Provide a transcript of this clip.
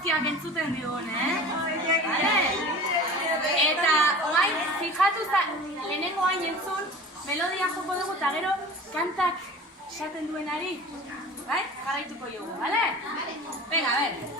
guztiak entzuten digun, Eta, orain, fijatu lehenengo hain entzun, melodia joko dugu eta gero kantak esaten duenari, bai? Jarraituko jogu, bale? Venga, a ver.